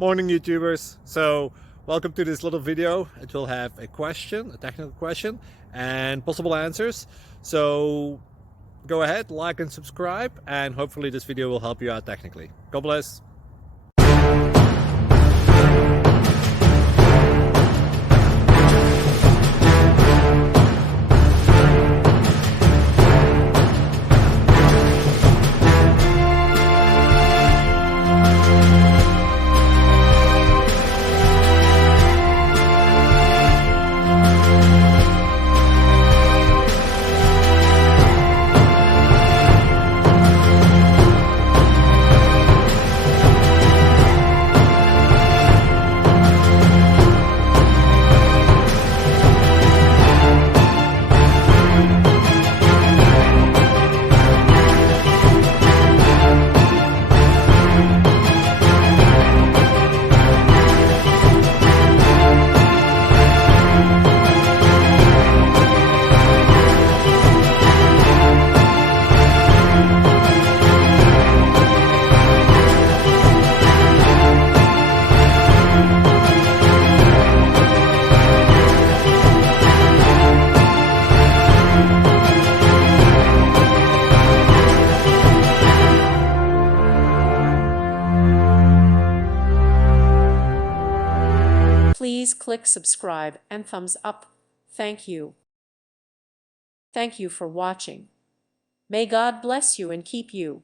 Morning YouTubers. So welcome to this little video. It will have a question, a technical question, and possible answers. So go ahead, like and subscribe, and hopefully this video will help you out technically. God bless. Please click subscribe and thumbs up. Thank you. Thank you for watching. May God bless you and keep you.